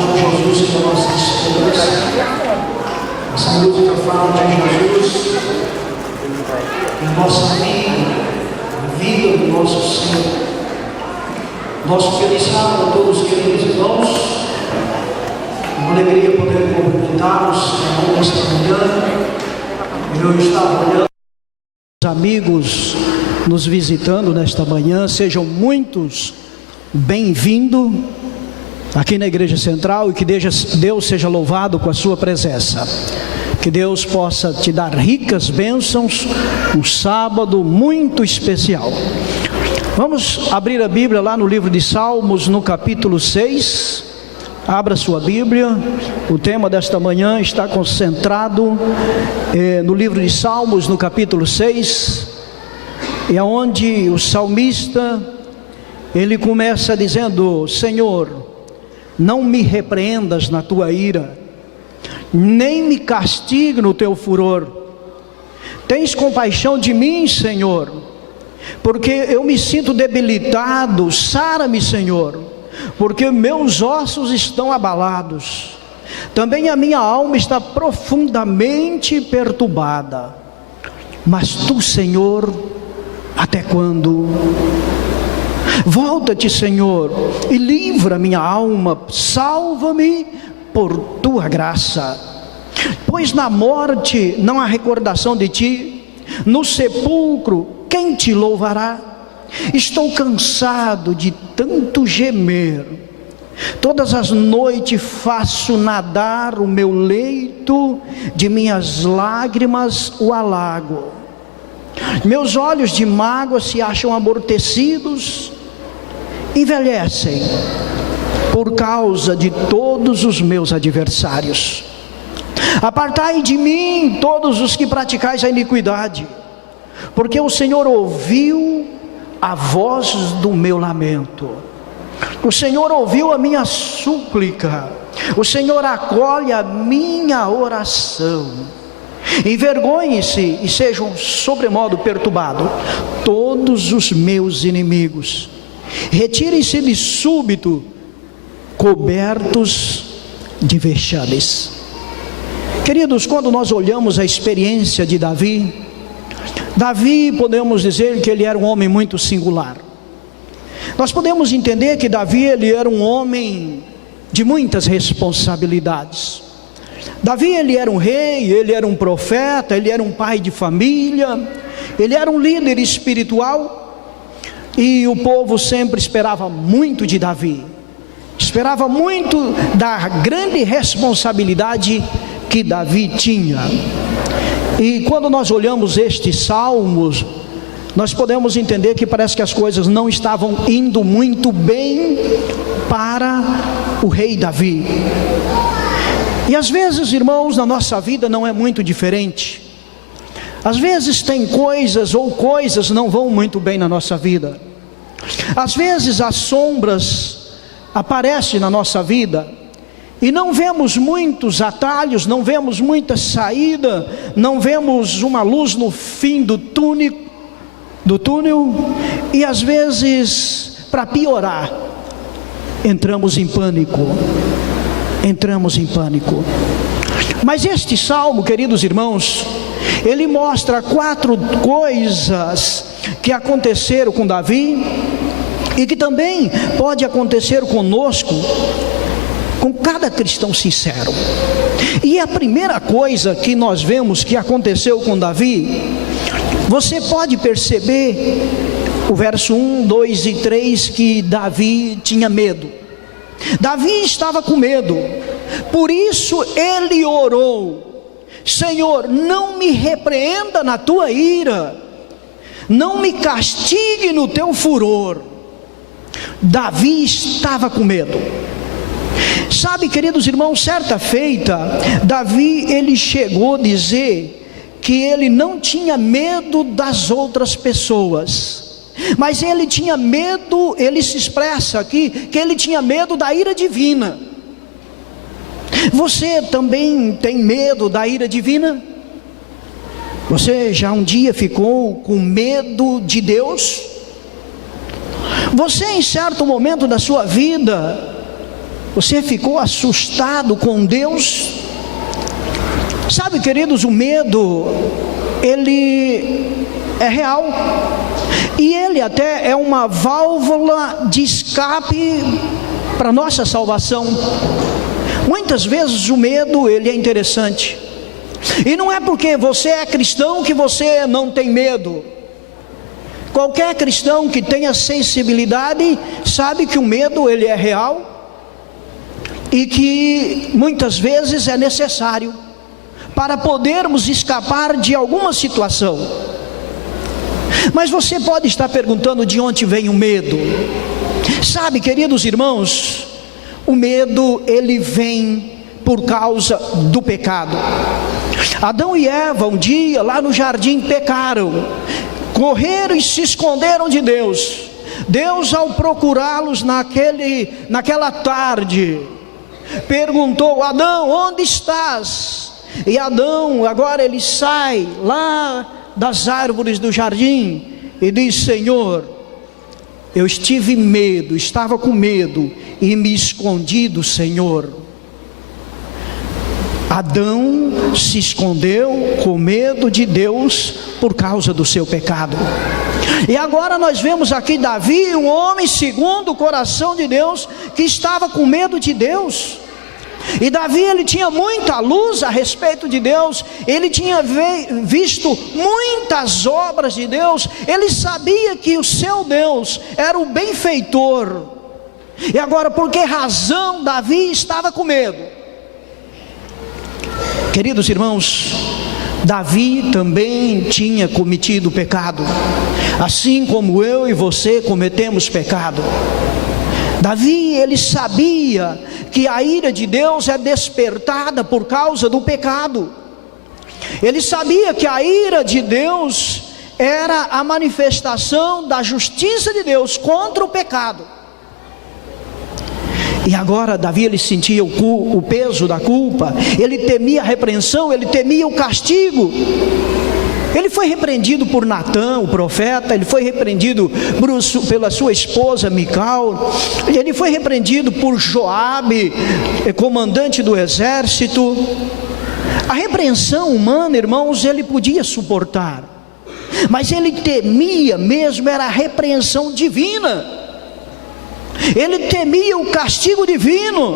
de Jesus, que é a nossa esperança. Essa música fala de Jesus, da nossa vida do nosso Senhor. Nosso feliz sábado a todos os queridos irmãos. Uma alegria poder cumprimentá-los nesta manhã. Eu estava olhando os amigos nos visitando nesta manhã. Sejam muitos bem-vindos aqui na Igreja Central e que Deus seja louvado com a sua presença. Que Deus possa te dar ricas bênçãos, um sábado muito especial. Vamos abrir a Bíblia lá no livro de Salmos, no capítulo 6. Abra sua Bíblia. O tema desta manhã está concentrado no livro de Salmos, no capítulo 6. E é onde o salmista, ele começa dizendo: Senhor, não me repreendas na tua ira, nem me castigue no teu furor. Tens compaixão de mim, Senhor, porque eu me sinto debilitado. Sara-me, Senhor, porque meus ossos estão abalados. Também a minha alma está profundamente perturbada. Mas tu, Senhor, até quando? Volta-te, Senhor, e livra minha alma. Salva-me por tua graça. Pois na morte não há recordação de ti, no sepulcro quem te louvará? Estou cansado de tanto gemer. Todas as noites faço nadar o meu leito, de minhas lágrimas o alago. Meus olhos de mágoa se acham amortecidos, envelhecem por causa de todos os meus adversários. Apartai de mim todos os que praticais a iniquidade, porque o Senhor ouviu a voz do meu lamento. O Senhor ouviu a minha súplica. O Senhor acolhe a minha oração. Envergonhem-se e sejam sobremodo perturbados todos os meus inimigos. Retirem-se de súbito, cobertos de vexames. Queridos, quando nós olhamos a experiência de Davi, podemos dizer que ele era um homem muito singular. Nós podemos entender que Davi, ele era um homem de muitas responsabilidades. Davi, ele era um rei, ele era um profeta, ele era um pai de família, ele era um líder espiritual, e o povo sempre esperava muito de Davi, esperava muito da grande responsabilidade que Davi tinha. E quando nós olhamos estes salmos, nós podemos entender que parece que as coisas não estavam indo muito bem para o rei Davi. E às vezes, irmãos, na nossa vida não é muito diferente. Às vezes tem coisas não vão muito bem na nossa vida. Às vezes as sombras aparecem na nossa vida e não vemos muitos atalhos, não vemos muita saída, não vemos uma luz no fim do túnel, e às vezes, para piorar, entramos em pânico. Mas este salmo, queridos irmãos, ele mostra 4 coisas que aconteceram com Davi e que também pode acontecer conosco, com cada cristão sincero. E a primeira coisa que nós vemos que aconteceu com Davi, você pode perceber o verso 1, 2 e 3, que Davi tinha medo. Davi estava com medo, por isso ele orou: Senhor, não me repreenda na tua ira, não me castigue no teu furor. Davi estava com medo. Sabe, queridos irmãos, certa feita, Davi, ele chegou a dizer que ele não tinha medo das outras pessoas, mas ele tinha medo, ele se expressa aqui, que ele tinha medo da ira divina. Você também tem medo da ira divina? Você já um dia ficou com medo de Deus? Você, em certo momento da sua vida, Você ficou assustado com Deus? Sabe, queridos, o medo, ele é real. E ele até é uma válvula de escape para a nossa salvação. Muitas vezes o medo, ele é interessante. E não é porque você é cristão que você não tem medo. Qualquer cristão que tenha sensibilidade sabe que o medo, ele é real e que muitas vezes é necessário para podermos escapar de alguma situação. Mas você pode estar perguntando de onde vem o medo. Sabe, queridos irmãos, o medo, ele vem por causa do pecado. Adão e Eva um dia lá no jardim pecaram, correram e se esconderam de Deus. Deus, ao procurá-los naquela tarde, perguntou: Adão, onde estás? E Adão, agora ele sai lá das árvores do jardim e diz: Senhor, eu estava com medo e me escondi do Senhor. Adão se escondeu com medo de Deus por causa do seu pecado. E agora nós vemos aqui Davi, um homem segundo o coração de Deus, que estava com medo de Deus. E Davi, ele tinha muita luz a respeito de Deus, ele tinha visto muitas obras de Deus, ele sabia que o seu Deus era o benfeitor. E agora, por que razão Davi estava com medo? Queridos irmãos, Davi também tinha cometido pecado, assim como eu e você cometemos pecado. Davi, ele sabia que a ira de Deus é despertada por causa do pecado. Ele sabia que a ira de Deus era a manifestação da justiça de Deus contra o pecado. E agora Davi, ele sentia o peso da culpa, ele temia a repreensão, ele temia o castigo. Ele foi repreendido por Natã, o profeta, ele foi repreendido pela sua esposa Mical, ele foi repreendido por Joabe, comandante do exército. A repreensão humana, irmãos, ele podia suportar, mas ele temia mesmo, era a repreensão divina. Ele temia o castigo divino.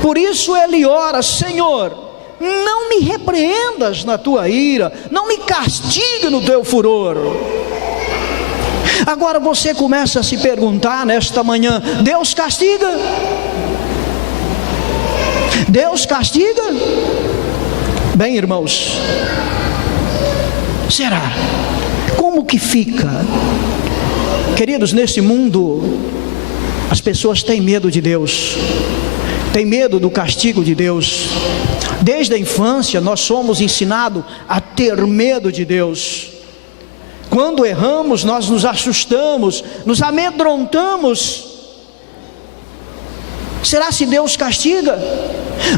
Por isso ele ora: Senhor, não me repreendas na tua ira, não me castigue no teu furor. Agora você começa a se perguntar nesta manhã: Deus castiga? Deus castiga? Bem, irmãos, será? Como que fica? Queridos, nesse mundo as pessoas têm medo de Deus, têm medo do castigo de Deus. Desde a infância nós somos ensinados a ter medo de Deus. Quando erramos, nós nos assustamos, nos amedrontamos. Será se Deus castiga?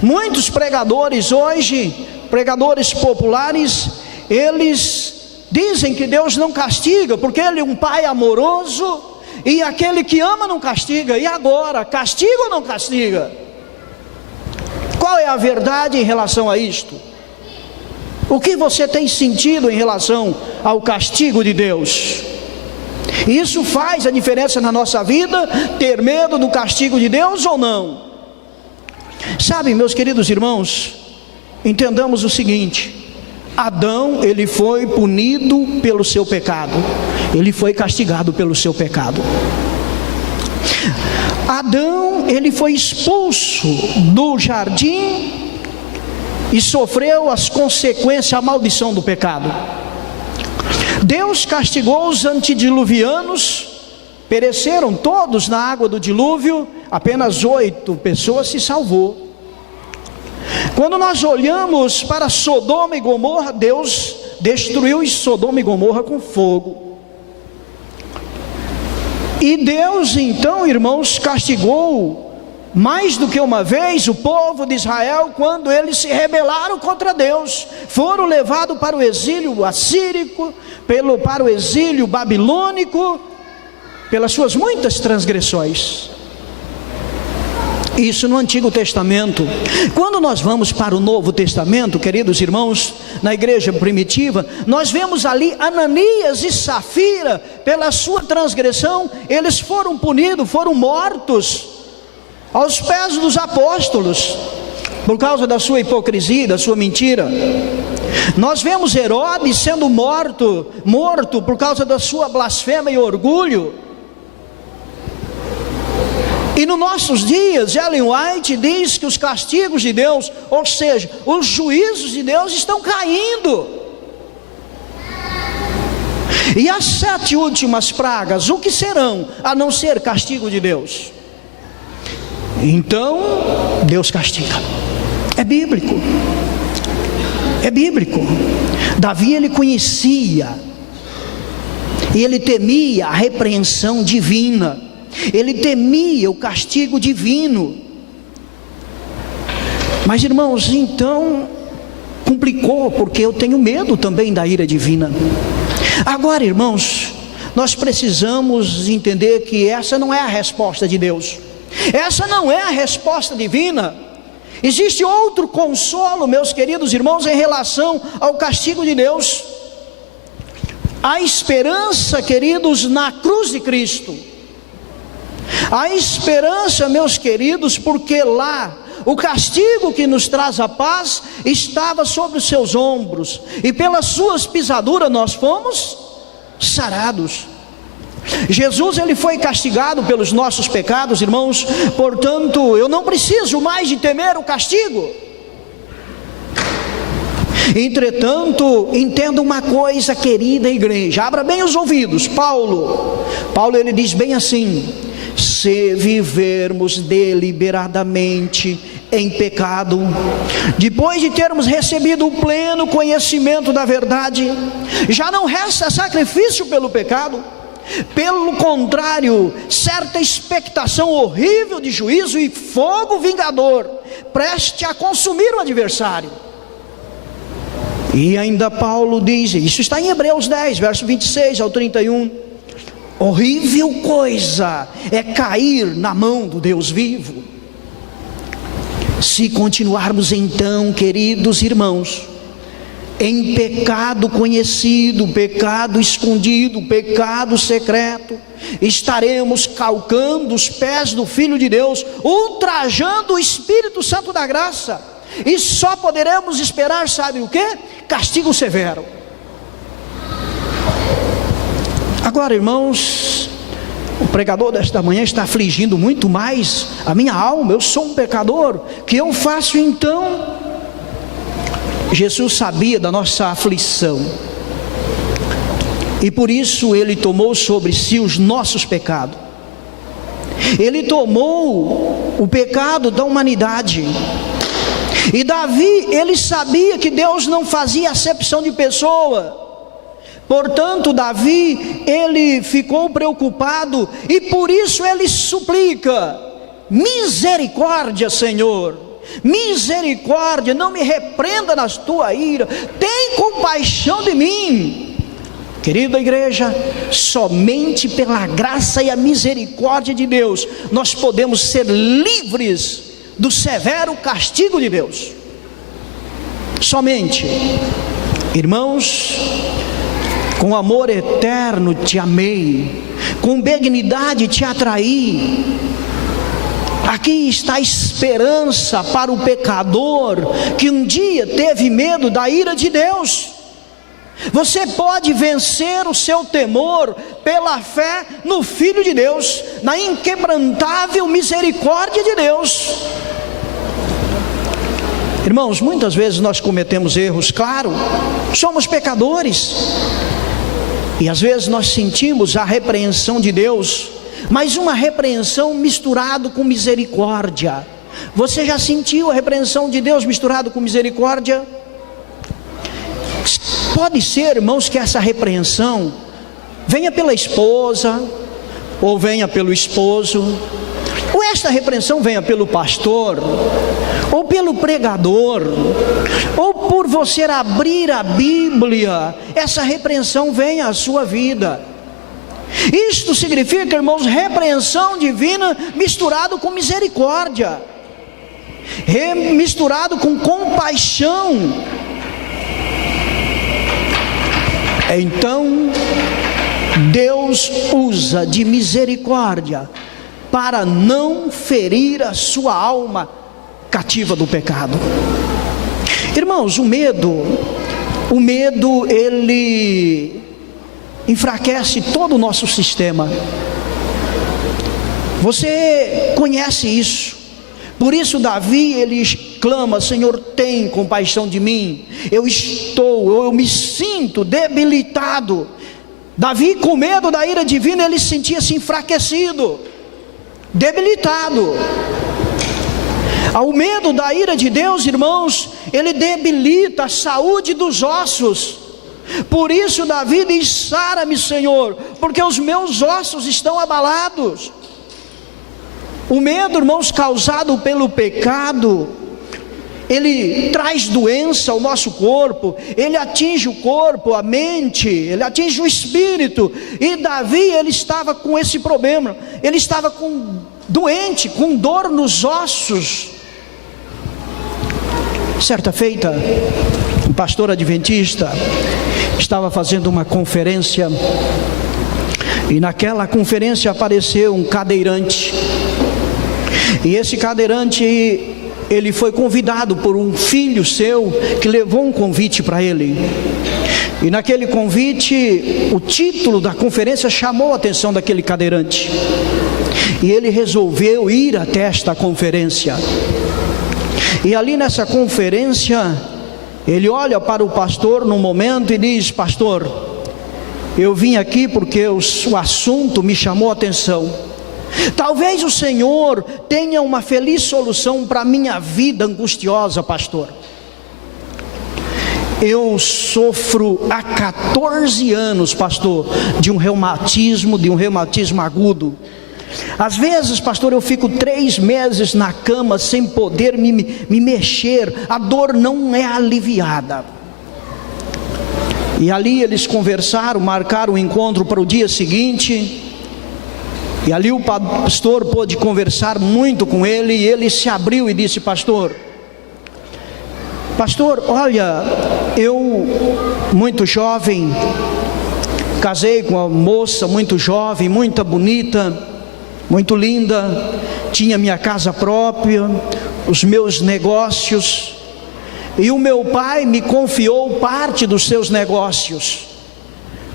Muitos pregadores hoje, pregadores populares, eles dizem que Deus não castiga, porque Ele é um Pai amoroso, e aquele que ama não castiga. E agora, castiga ou não castiga? Qual é a verdade em relação a isto? O que você tem sentido em relação ao castigo de Deus? Isso faz a diferença na nossa vida, ter medo do castigo de Deus ou não? Sabe, meus queridos irmãos, entendamos o seguinte: Adão, ele foi punido pelo seu pecado, ele foi castigado pelo seu pecado. Adão, ele foi expulso do jardim e sofreu as consequências, a maldição do pecado. Deus castigou os antediluvianos, pereceram todos na água do dilúvio, apenas 8 pessoas se salvou. Quando nós olhamos para Sodoma e Gomorra, Deus destruiu Sodoma e Gomorra com fogo. E Deus então, irmãos, castigou mais do que uma vez o povo de Israel, quando eles se rebelaram contra Deus, foram levados para o exílio assírico, para o exílio babilônico, pelas suas muitas transgressões. Isso no Antigo Testamento. Quando nós vamos para o Novo Testamento, queridos irmãos, na igreja primitiva, nós vemos ali Ananias e Safira, pela sua transgressão, eles foram punidos, foram mortos aos pés dos apóstolos, por causa da sua hipocrisia, da sua mentira. Nós vemos Herodes sendo morto por causa da sua blasfêmia e orgulho. E nos nossos dias, Ellen White diz que os castigos de Deus, ou seja, os juízos de Deus estão caindo. E as 7 últimas pragas, o que serão, a não ser castigo de Deus? Então, Deus castiga. É bíblico. É bíblico. Davi, ele conhecia, e ele temia a repreensão divina. Ele temia o castigo divino. Mas irmãos, então complicou, porque eu tenho medo também da ira divina. Agora, irmãos, nós precisamos entender que essa não é a resposta de Deus. Essa não é a resposta divina. Existe outro consolo, meus queridos irmãos, em relação ao castigo de Deus. A esperança, queridos, na cruz de Cristo. A esperança, meus queridos, porque lá o castigo que nos traz a paz estava sobre os seus ombros, e pelas suas pisaduras nós fomos sarados. Jesus, ele foi castigado pelos nossos pecados, irmãos, portanto eu não preciso mais de temer o castigo. Entretanto, entenda uma coisa, querida igreja, abra bem os ouvidos. Paulo ele diz bem assim: se vivermos deliberadamente em pecado, depois de termos recebido o pleno conhecimento da verdade, já não resta sacrifício pelo pecado. Pelo contrário, certa expectação horrível de juízo e fogo vingador, preste a consumir o adversário. E ainda Paulo diz, isso está em Hebreus 10, verso 26 ao 31, horrível coisa é cair na mão do Deus vivo. Se continuarmos então, queridos irmãos, em pecado conhecido, pecado escondido, pecado secreto, estaremos calcando os pés do Filho de Deus, ultrajando o Espírito Santo da graça, e só poderemos esperar, sabe o que? Castigo severo. Agora, irmãos, o pregador desta manhã está afligindo muito mais a minha alma. Eu sou um pecador, que eu faço então? Jesus sabia da nossa aflição, e por isso ele tomou sobre si os nossos pecados. Ele tomou o pecado da humanidade. E Davi, ele sabia que Deus não fazia acepção de pessoa. Portanto, Davi, ele ficou preocupado, e por isso ele suplica: misericórdia, Senhor, misericórdia, não me repreenda na tua ira, tem compaixão de mim. Querida igreja, somente pela graça e a misericórdia de Deus nós podemos ser livres do severo castigo de Deus. Somente. Irmãos, com amor eterno te amei, com benignidade te atraí. Aqui está a esperança para o pecador que um dia teve medo da ira de Deus. Você pode vencer o seu temor pela fé no Filho de Deus, na inquebrantável misericórdia de Deus. Irmãos, muitas vezes nós cometemos erros, claro, somos pecadores, e às vezes nós sentimos a repreensão de Deus, mas uma repreensão misturado com misericórdia. Você já sentiu a repreensão de Deus misturado com misericórdia? Pode ser, irmãos, que essa repreensão venha pela esposa, ou venha pelo esposo, ou esta repreensão venha pelo pastor, ou pelo pregador, ou por você abrir a Bíblia, essa repreensão venha à sua vida. Isto significa, irmãos, repreensão divina misturado com misericórdia, misturado com compaixão. Então Deus usa de misericórdia para não ferir a sua alma cativa do pecado. Irmãos, o medo ele enfraquece todo o nosso sistema. Você conhece isso. Por isso Davi, ele clama: Senhor, tem compaixão de mim, eu me sinto debilitado. Davi, com medo da ira divina, ele sentia-se enfraquecido, debilitado. Ao medo da ira de Deus, irmãos, ele debilita a saúde dos ossos. Por isso Davi diz: sara-me, Senhor, porque os meus ossos estão abalados. O medo, irmãos, causado pelo pecado, ele traz doença ao nosso corpo, ele atinge o corpo, a mente, ele atinge o espírito. E Davi, ele estava com esse problema, ele estava doente, com dor nos ossos. Certa feita, um pastor adventista estava fazendo uma conferência, e naquela conferência apareceu um cadeirante. E esse cadeirante, ele foi convidado por um filho seu, que levou um convite para ele. E naquele convite, o título da conferência chamou a atenção daquele cadeirante, e ele resolveu ir até esta conferência. E ali nessa conferência, ele olha para o pastor num momento e diz: pastor, eu vim aqui porque o assunto me chamou a atenção. Talvez o Senhor tenha uma feliz solução para a minha vida angustiosa, pastor. Eu sofro há 14 anos, pastor, de um reumatismo agudo. Às vezes, pastor, eu fico 3 meses na cama sem poder me mexer, a dor não é aliviada. E ali eles conversaram, marcaram o encontro para o dia seguinte. E ali o pastor pôde conversar muito com ele, e ele se abriu e disse: pastor, olha, eu muito jovem, casei com uma moça muito jovem, muito bonita, muito linda, tinha minha casa própria, os meus negócios, e o meu pai me confiou parte dos seus negócios.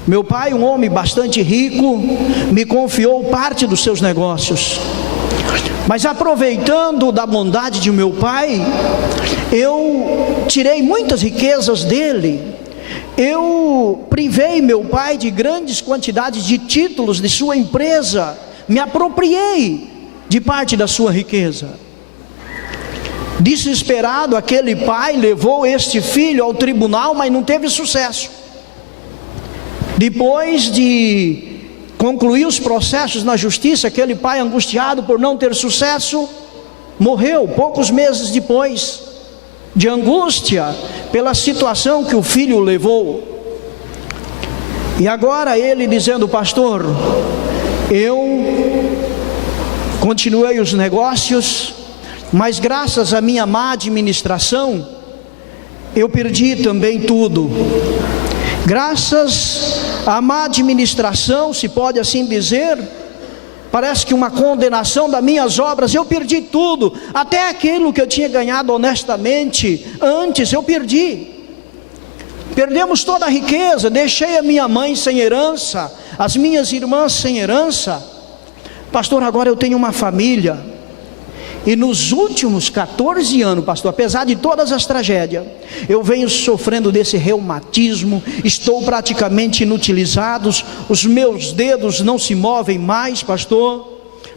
Meu pai, um homem bastante rico, me confiou parte dos seus negócios. Mas aproveitando da bondade de meu pai, eu tirei muitas riquezas dele. Eu privei meu pai de grandes quantidades de títulos de sua empresa, me apropriei de parte da sua riqueza. Desesperado, aquele pai levou este filho ao tribunal, mas não teve sucesso. Depois de concluir os processos na justiça, aquele pai, angustiado por não ter sucesso, morreu poucos meses depois, de angústia pela situação que o filho levou. E agora ele dizendo: pastor, eu continuei os negócios, mas graças à minha má administração, eu perdi também tudo. Graças à má administração, se pode assim dizer, parece que uma condenação das minhas obras, eu perdi tudo, até aquilo que eu tinha ganhado honestamente antes, eu perdi. Perdemos toda a riqueza, deixei a minha mãe sem herança, as minhas irmãs sem herança. Pastor, agora eu tenho uma família. E nos últimos 14 anos, pastor, apesar de todas as tragédias, eu venho sofrendo desse reumatismo, estou praticamente inutilizado, os meus dedos não se movem mais, pastor,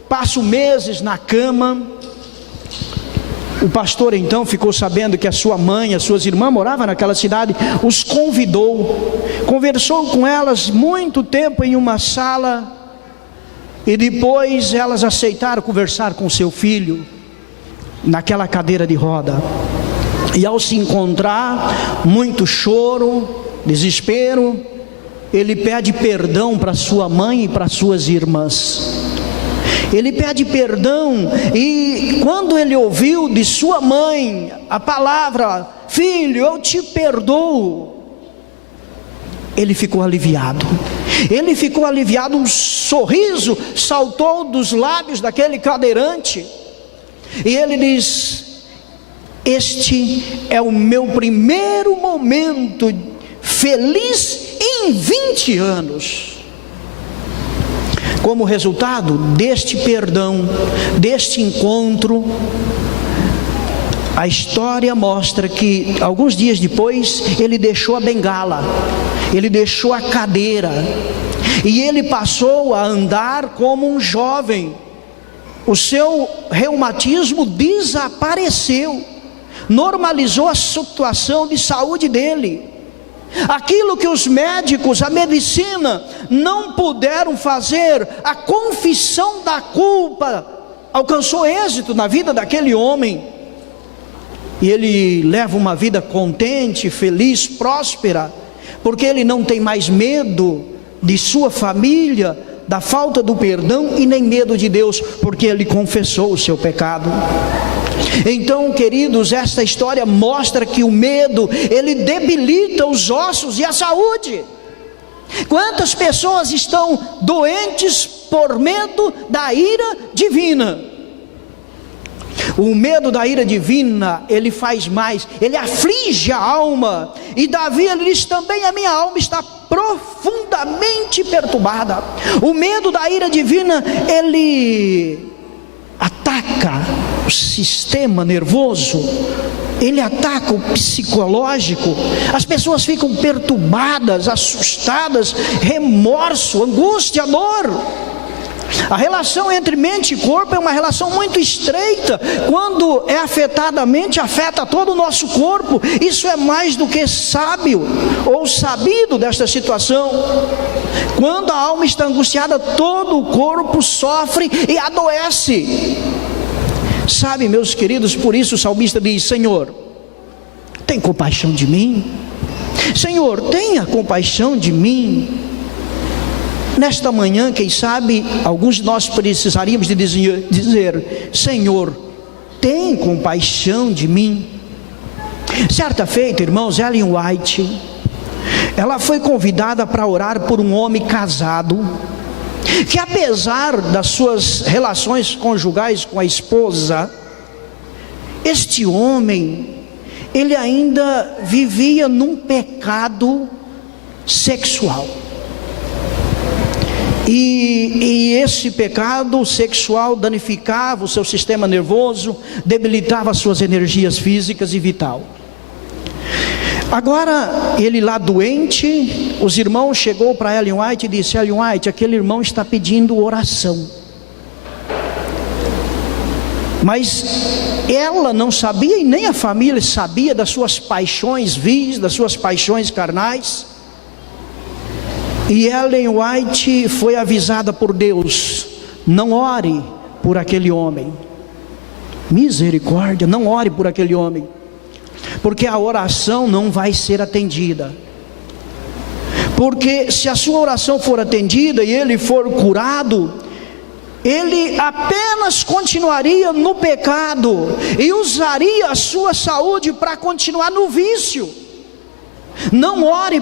passo meses na cama. O pastor então ficou sabendo que a sua mãe, as suas irmãs moravam naquela cidade, os convidou, conversou com elas muito tempo em uma sala, e depois elas aceitaram conversar com seu filho naquela cadeira de roda. E ao se encontrar, muito choro, desespero, ele pede perdão para sua mãe e para suas irmãs. Ele pede perdão, e quando ele ouviu de sua mãe a palavra: filho, eu te perdoo, ele ficou aliviado. Ele ficou aliviado, um sorriso saltou dos lábios daquele cadeirante, e ele diz: este é o meu primeiro momento feliz em 20 anos. Como resultado deste perdão, deste encontro, a história mostra que alguns dias depois ele deixou a bengala, ele deixou a cadeira, e ele passou a andar como um jovem. O seu reumatismo desapareceu, normalizou a situação de saúde dele. Aquilo que os médicos, a medicina não puderam fazer, a confissão da culpa alcançou êxito na vida daquele homem, e ele leva uma vida contente, feliz, próspera, porque ele não tem mais medo de sua família, da falta do perdão, e nem medo de Deus, porque ele confessou o seu pecado. Então, queridos, esta história mostra que o medo, ele debilita os ossos e a saúde. Quantas pessoas estão doentes por medo da ira divina? O medo da ira divina, ele faz mais, ele aflige a alma. E Davi, ele diz também: a minha alma está profundamente perturbada. O medo da ira divina, ele ataca o sistema nervoso, ele ataca o psicológico. As pessoas ficam perturbadas, assustadas, remorso, angústia, dor. A relação entre mente e corpo é uma relação muito estreita. Quando é afetada a mente, afeta todo o nosso corpo. Isso é mais do que sábio ou sabido desta situação. Quando a alma está angustiada, todo o corpo sofre e adoece. Sabe, meus queridos, por isso o salmista diz: Senhor, tem compaixão de mim. Senhor, tenha compaixão de mim. Nesta manhã, quem sabe, alguns de nós precisaríamos de dizer: Senhor, tem compaixão de mim. Certa feita, irmãos, Ellen White, ela foi convidada para orar por um homem casado, que apesar das suas relações conjugais com a esposa, este homem, ele ainda vivia num pecado sexual. E esse pecado sexual danificava o seu sistema nervoso, debilitava as suas energias físicas e vital. Agora, ele lá doente, os irmãos chegou para Ellen White e disse: Ellen White, aquele irmão está pedindo oração. Mas ela não sabia, e nem a família sabia, das suas paixões vis, das suas paixões carnais. E Ellen White foi avisada por Deus: não ore por aquele homem. Misericórdia, não ore por aquele homem, porque a oração não vai ser atendida. Porque se a sua oração for atendida e ele for curado, ele apenas continuaria no pecado e usaria a sua saúde para continuar no vício. Não ore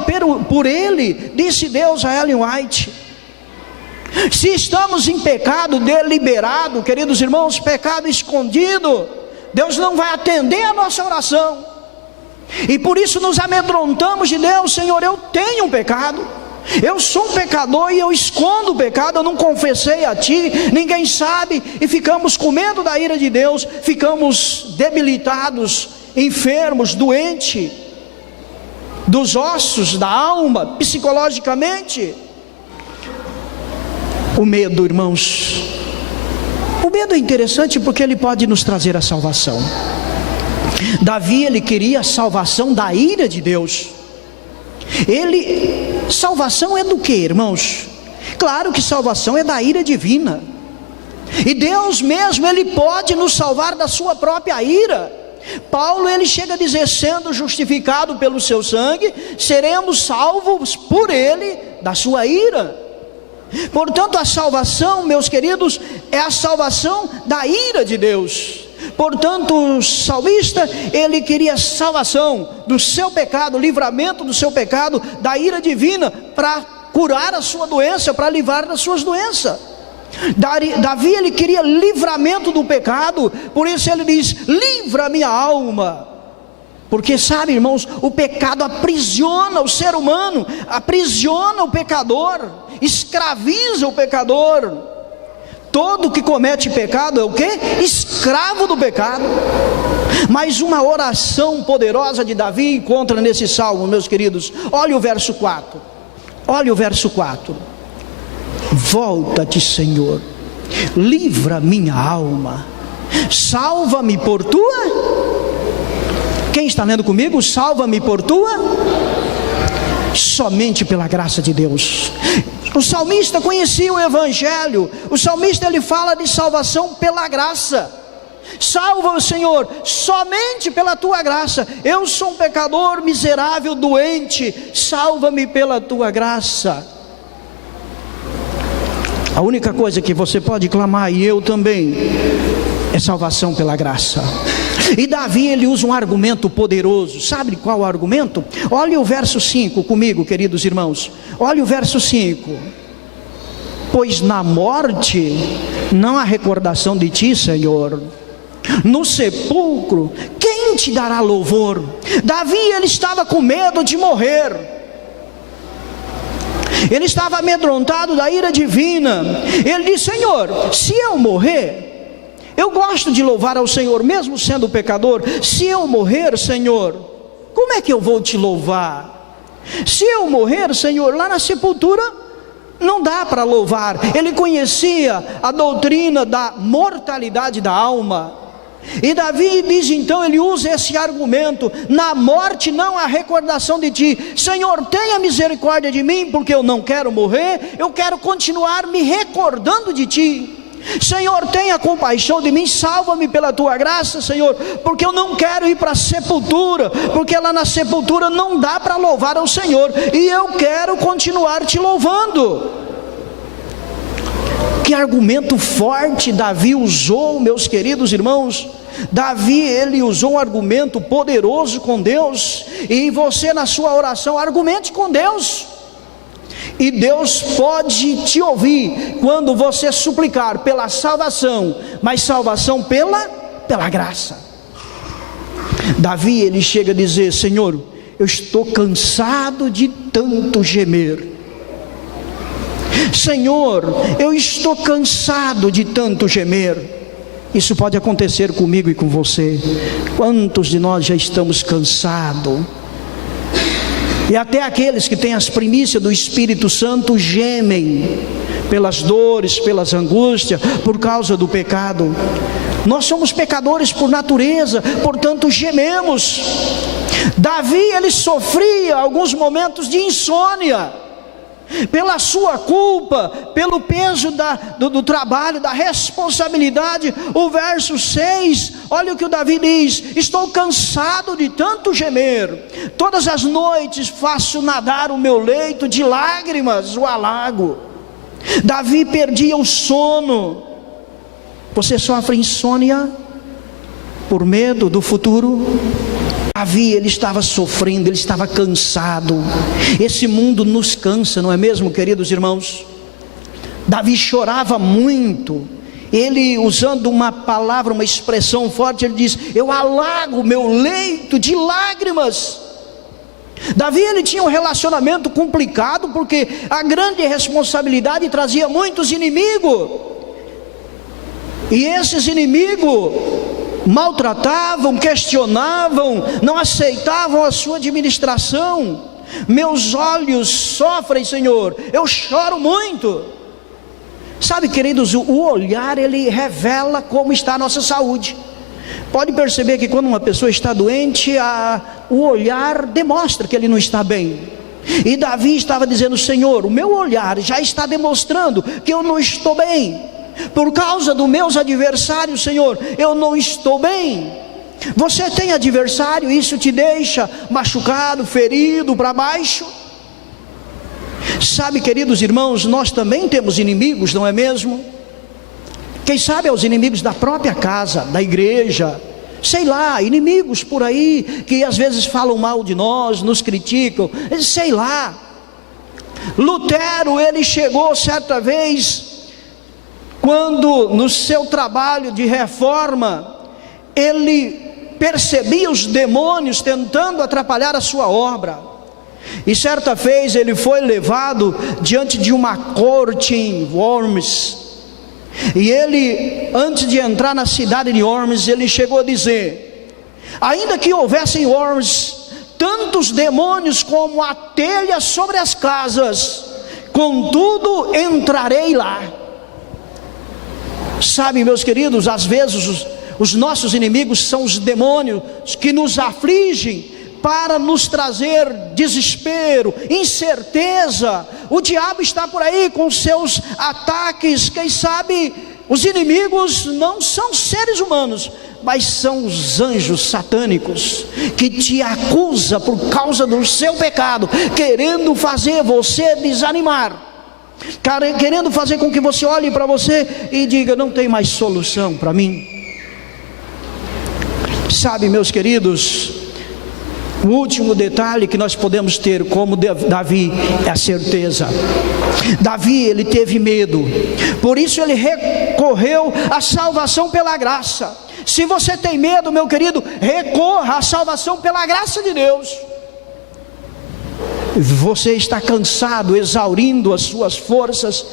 por ele, disse Deus a Ellen White. Se estamos em pecado deliberado, queridos irmãos, pecado escondido, Deus não vai atender a nossa oração. E por isso nos amedrontamos de Deus: Senhor, eu tenho um pecado, eu sou um pecador e eu escondo o pecado, eu não confessei a Ti, ninguém sabe, e ficamos com medo da ira de Deus, ficamos debilitados, enfermos, doentes, dos ossos, da alma, psicologicamente. O medo, irmãos, o medo é interessante porque ele pode nos trazer a salvação. Davi, ele queria a salvação da ira de Deus. Salvação é do que, irmãos? Claro que salvação é da ira divina. E Deus mesmo, ele pode nos salvar da sua própria ira. Paulo, ele chega a dizer: sendo justificado pelo seu sangue, seremos salvos por ele da sua ira. Portanto, a salvação, meus queridos, é a salvação da ira de Deus. Portanto, o salmista, ele queria salvação do seu pecado, livramento do seu pecado, da ira divina, para curar a sua doença, para livrar das suas doenças. Davi, ele queria livramento do pecado, por isso ele diz: livra minha alma. Porque sabe, irmãos, o pecado aprisiona o ser humano, aprisiona o pecador, escraviza o pecador. Todo que comete pecado é o quê? Escravo do pecado. Mas uma oração poderosa de Davi encontra nesse salmo, meus queridos. Olha o verso 4. Olha o verso 4. Volta-te, Senhor, livra minha alma, salva-me por tua. Quem está lendo comigo? Salva-me por tua. Somente pela graça de Deus. O salmista conhecia o evangelho. O salmista, ele fala de salvação pela graça. Salva-o, Senhor, somente pela tua graça. Eu sou um pecador miserável, doente, salva-me pela tua graça. A única coisa que você pode clamar, e eu também, é salvação pela graça. E Davi, ele usa um argumento poderoso. Sabe qual o argumento? Olha o verso 5 comigo, queridos irmãos. Olha o verso 5. Pois na morte não há recordação de ti, Senhor. No sepulcro, quem te dará louvor? Davi, ele estava com medo de morrer. Ele estava amedrontado da ira divina. Ele disse: Senhor, se eu morrer, eu gosto de louvar ao Senhor, mesmo sendo pecador. Se eu morrer, Senhor, como é que eu vou te louvar? Se eu morrer, Senhor, lá na sepultura, não dá para louvar. Ele conhecia a doutrina da mortalidade da alma. E Davi diz então, ele usa esse argumento: na morte não há recordação de ti. Senhor, tenha misericórdia de mim, porque eu não quero morrer, eu quero continuar me recordando de ti. Senhor, tenha compaixão de mim, salva-me pela tua graça, Senhor, porque eu não quero ir para a sepultura, porque lá na sepultura não dá para louvar ao Senhor, e eu quero continuar te louvando. Que argumento forte Davi usou, meus queridos irmãos. Davi, ele usou um argumento poderoso com Deus, e você na sua oração argumente com Deus. E Deus pode te ouvir quando você suplicar pela salvação, mas salvação pela graça. Davi, ele chega a dizer: Senhor, eu estou cansado de tanto gemer. Senhor, eu estou cansado de tanto gemer. Isso pode acontecer comigo e com você. Quantos de nós já estamos cansados? E até aqueles que têm as primícias do Espírito Santo gemem pelas dores, pelas angústias, por causa do pecado. Nós somos pecadores por natureza, portanto gememos. Davi, ele sofria alguns momentos de insônia, pela sua culpa, pelo peso do trabalho, da responsabilidade. O verso 6, olha o que o Davi diz: estou cansado de tanto gemer, todas as noites faço nadar o meu leito de lágrimas, o alago. Davi perdia o sono. Você sofre insônia por medo do futuro? Davi, ele estava sofrendo, ele estava cansado. Esse mundo nos cansa, não é mesmo, queridos irmãos? Davi chorava muito. Ele, usando uma palavra, uma expressão forte, ele diz: eu alago o meu leito de lágrimas. Davi, ele tinha um relacionamento complicado, porque a grande responsabilidade trazia muitos inimigos. E esses inimigos maltratavam, questionavam, não aceitavam a sua administração. Meus olhos sofrem, Senhor, eu choro muito. Sabe, queridos, o olhar, ele revela como está a nossa saúde. Pode perceber que quando uma pessoa está doente, o olhar demonstra que ele não está bem. E Davi estava dizendo: Senhor, o meu olhar já está demonstrando que eu não estou bem. Por causa dos meus adversários, Senhor, eu não estou bem. Você tem adversário, isso te deixa machucado, ferido, para baixo? Sabe, queridos irmãos, nós também temos inimigos, não é mesmo? Quem sabe é os inimigos da própria casa, da igreja, sei lá, inimigos por aí, que às vezes falam mal de nós, nos criticam, sei lá. Lutero, ele chegou certa vez, quando no seu trabalho de reforma, ele percebia os demônios tentando atrapalhar a sua obra, e certa vez ele foi levado diante de uma corte em Worms, e ele, antes de entrar na cidade de Worms, ele chegou a dizer: ainda que houvesse em Worms tantos demônios como a telha sobre as casas, contudo entrarei lá. Sabe, meus queridos, às vezes os nossos inimigos são os demônios que nos afligem para nos trazer desespero, incerteza. O diabo está por aí com seus ataques. Quem sabe os inimigos não são seres humanos, mas são os anjos satânicos que te acusam por causa do seu pecado, querendo fazer você desanimar, querendo fazer com que você olhe para você e diga: não tem mais solução para mim. Sabe, meus queridos, o último detalhe que nós podemos ter como Davi é a certeza. Davi, ele teve medo, por isso ele recorreu à salvação pela graça. Se você tem medo, meu querido, recorra à salvação pela graça de Deus. Você está cansado, exaurindo as suas forças,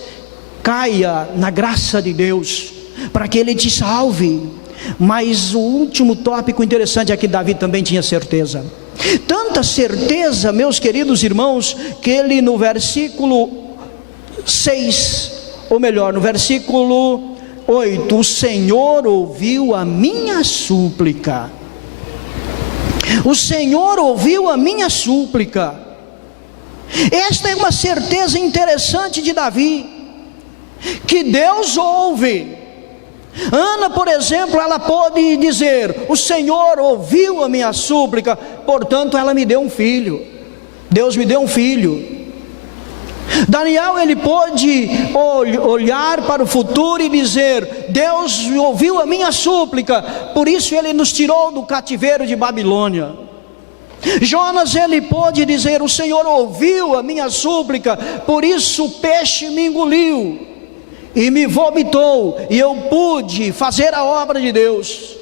caia na graça de Deus, para que Ele te salve. Mas o último tópico interessante é que Davi também tinha certeza. Tanta certeza, meus queridos irmãos, que ele no versículo 6, ou melhor, no versículo 8, o Senhor ouviu a minha súplica. O Senhor ouviu a minha súplica. Esta é uma certeza interessante de Davi, que Deus ouve. Ana, por exemplo, ela pode dizer: o Senhor ouviu a minha súplica, portanto ela me deu um filho. Deus me deu um filho. Daniel, ele pôde olhar para o futuro e dizer: Deus ouviu a minha súplica, por isso ele nos tirou do cativeiro de Babilônia. Jonas, ele pôde dizer: o Senhor ouviu a minha súplica, por isso o peixe me engoliu e me vomitou, e eu pude fazer a obra de Deus.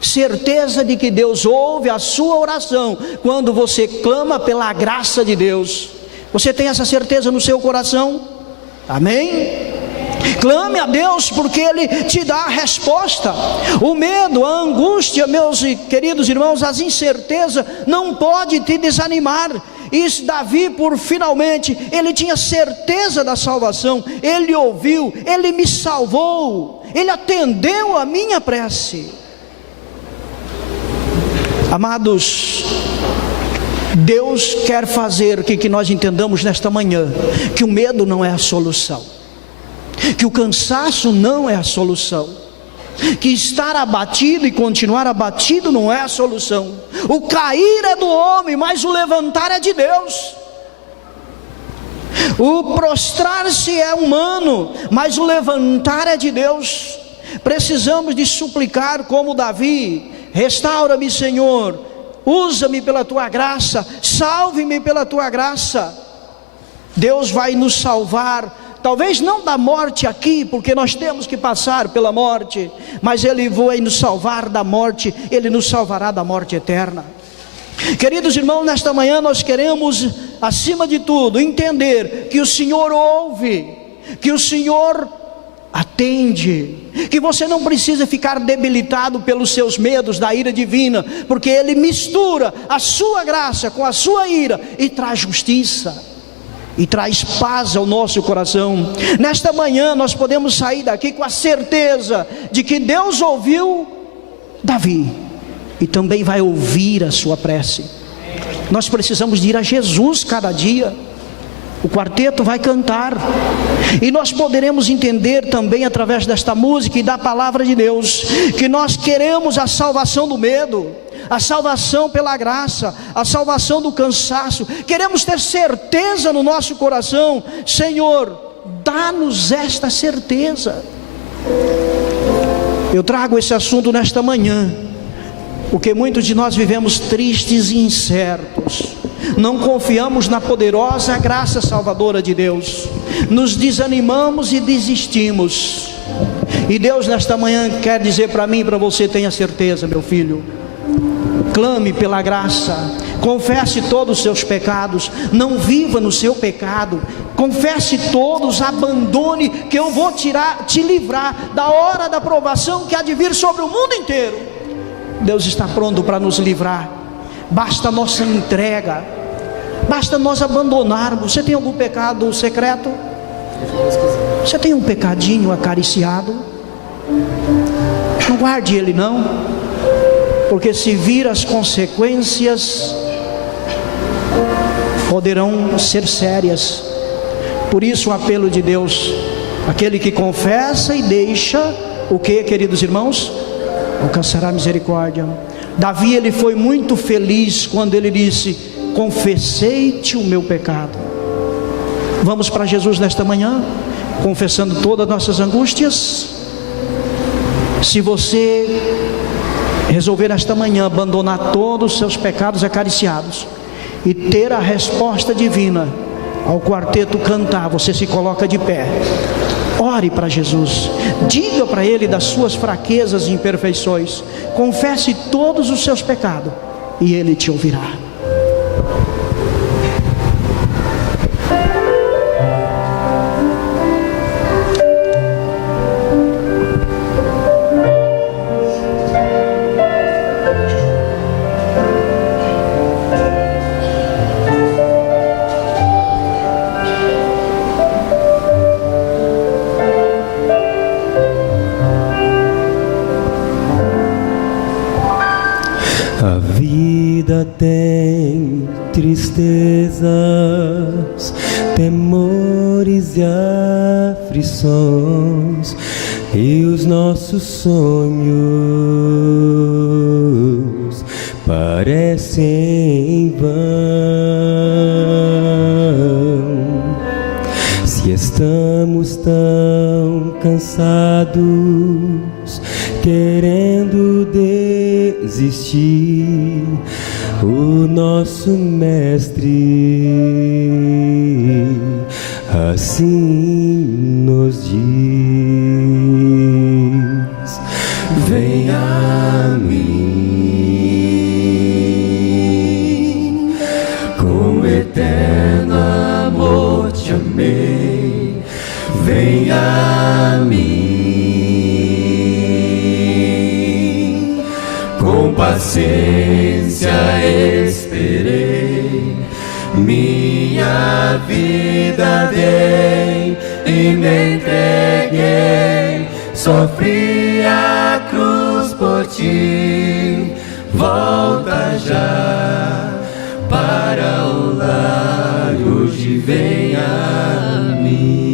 Certeza de que Deus ouve a sua oração quando você clama pela graça de Deus. Você tem essa certeza no seu coração? Amém? Clame a Deus, porque Ele te dá a resposta. O medo, a angústia, meus queridos irmãos, as incertezas não pode te desanimar. E Davi, finalmente, ele tinha certeza da salvação. Ele ouviu, ele me salvou, ele atendeu a minha prece. Amados, Deus quer fazer que nós entendamos nesta manhã que o medo não é a solução, que o cansaço não é a solução, que estar abatido e continuar abatido não é a solução. O cair é do homem, mas o levantar é de Deus. O prostrar-se é humano, mas o levantar é de Deus. Precisamos de suplicar como Davi: restaura-me, Senhor, usa-me pela tua graça, salve-me pela tua graça. Deus vai nos salvar, talvez não da morte aqui, porque nós temos que passar pela morte, mas Ele vai nos salvar da morte, Ele nos salvará da morte eterna. Queridos irmãos, nesta manhã nós queremos, acima de tudo, entender que o Senhor ouve, que o Senhor atende, que você não precisa ficar debilitado pelos seus medos da ira divina, porque Ele mistura a sua graça com a sua ira e traz justiça e traz paz ao nosso coração. Nesta manhã nós podemos sair daqui com a certeza de que Deus ouviu Davi e também vai ouvir a sua prece. Nós precisamos de ir a Jesus cada dia. O quarteto vai cantar, e nós poderemos entender também através desta música e da palavra de Deus, que nós queremos a salvação do medo, a salvação pela graça, a salvação do cansaço. Queremos ter certeza no nosso coração. Senhor, dá-nos esta certeza. Eu trago esse assunto nesta manhã, porque muitos de nós vivemos tristes e incertos, não confiamos na poderosa graça salvadora de Deus, nos desanimamos e desistimos. E Deus nesta manhã quer dizer para mim e para você: tenha certeza, meu filho, clame pela graça, confesse todos os seus pecados, não viva no seu pecado, confesse todos, abandone, que eu vou te livrar da hora da provação que há de vir sobre o mundo inteiro. Deus está pronto para nos livrar, basta a nossa entrega, basta nós abandonarmos. Você tem algum pecado secreto? Você tem um pecadinho acariciado? Não guarde ele não, porque se vir as consequências poderão ser sérias. Por isso o apelo de Deus: aquele que confessa e deixa, o que, queridos irmãos? Alcançará misericórdia. Davi, ele foi muito feliz quando ele disse: confessei-te o meu pecado. Vamos para Jesus nesta manhã, confessando todas as nossas angústias. Se você resolver esta manhã abandonar todos os seus pecados acariciados e ter a resposta divina ao quarteto cantar, você se coloca de pé, ore para Jesus, diga para Ele das suas fraquezas e imperfeições, confesse todos os seus pecados e Ele te ouvirá. A vida tem tristezas, temores e aflições, e os nossos sonhos parecem em vão. Se estamos tão cansados, querendo desistir, o nosso mestre assim nos diz: vem a mim, com eterno amor te amei. Vem a mim, com paciência esperei, minha vida dei e me entreguei, sofri a cruz por ti. Volta já para o lar, hoje vem a mim.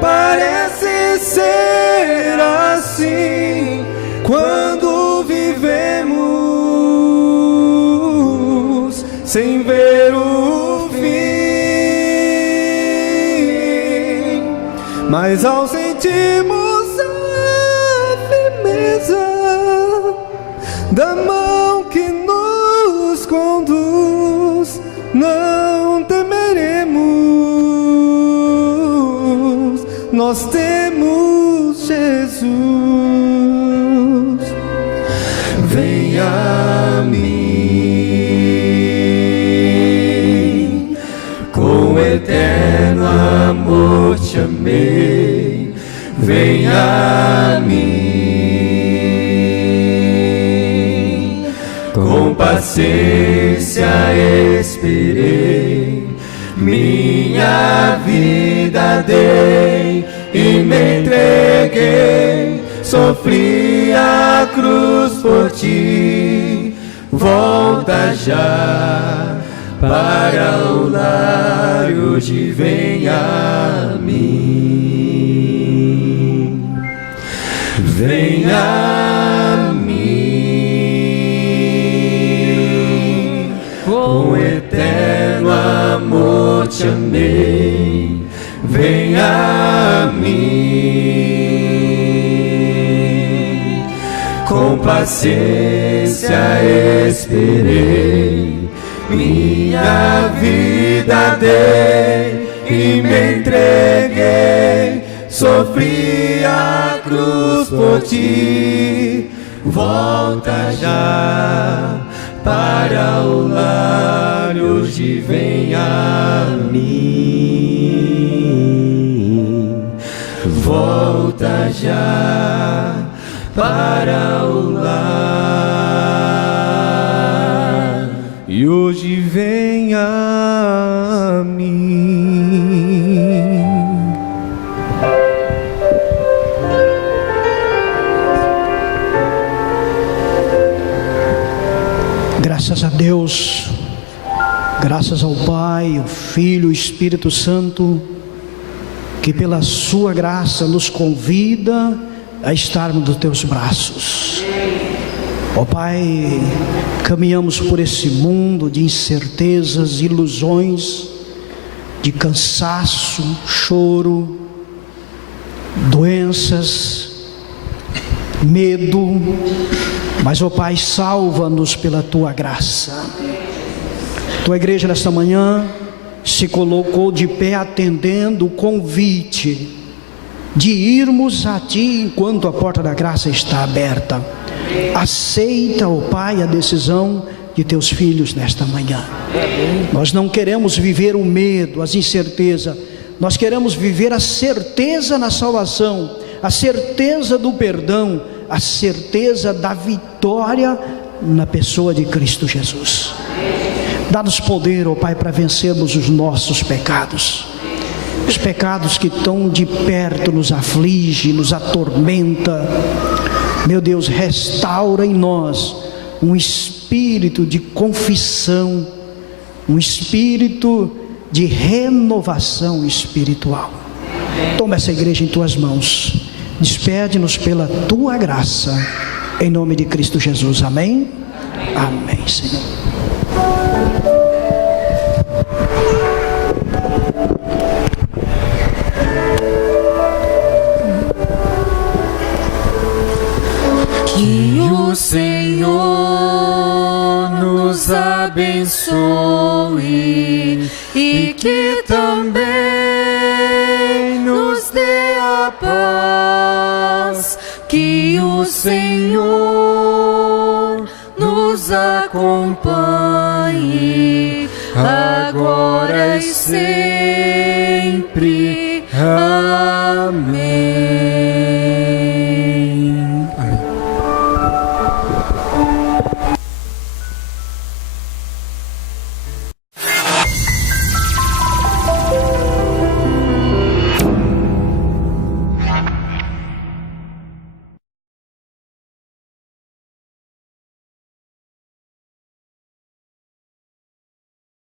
Parece ser assim quando vivemos sem ver o fim, mas ao sentirmos a firmeza da mão que nos conduz, não temeremos, nós temos Jesus. Vem a mim, com eterno amor. amor te amei, vem a mim. paciência esperei, minha vida dei e me entreguei, sofri a cruz por ti. Volta já para o lar, hoje vem a mim, vem a mim. Com eterno amor te amei, vem a mim. Com paciência esperei, minha vida dei e me entreguei, sofri a cruz por ti. Volta já para o lar, hoje vem a mim. Volta já para o lar, e hoje vem a mim. Graças a Deus, graças ao Pai, o Filho, o Espírito Santo, que pela sua graça nos convida a estarmos nos teus braços. Ó Pai, caminhamos por esse mundo de incertezas, ilusões, de cansaço, choro, doenças, medo, mas ó Pai, salva-nos pela tua graça. Tua igreja nesta manhã se colocou de pé atendendo o convite de irmos a ti enquanto a porta da graça está aberta. Aceita, ó Pai, a decisão de teus filhos nesta manhã. Nós não queremos viver o medo, as incertezas, nós queremos viver a certeza na salvação, a certeza do perdão, a certeza da vitória na pessoa de Cristo Jesus. Dá-nos poder, ó Pai, para vencermos os nossos pecados. Os pecados que tão de perto nos aflige, nos atormenta. Meu Deus, restaura em nós um espírito de confissão, um espírito de renovação espiritual. Toma essa igreja em tuas mãos, despede-nos pela tua graça, em nome de Cristo Jesus, amém? Amém, Senhor. Que o Senhor nos abençoe e que também nos dê a paz. Que o Senhor nos acompanhe agora e sempre.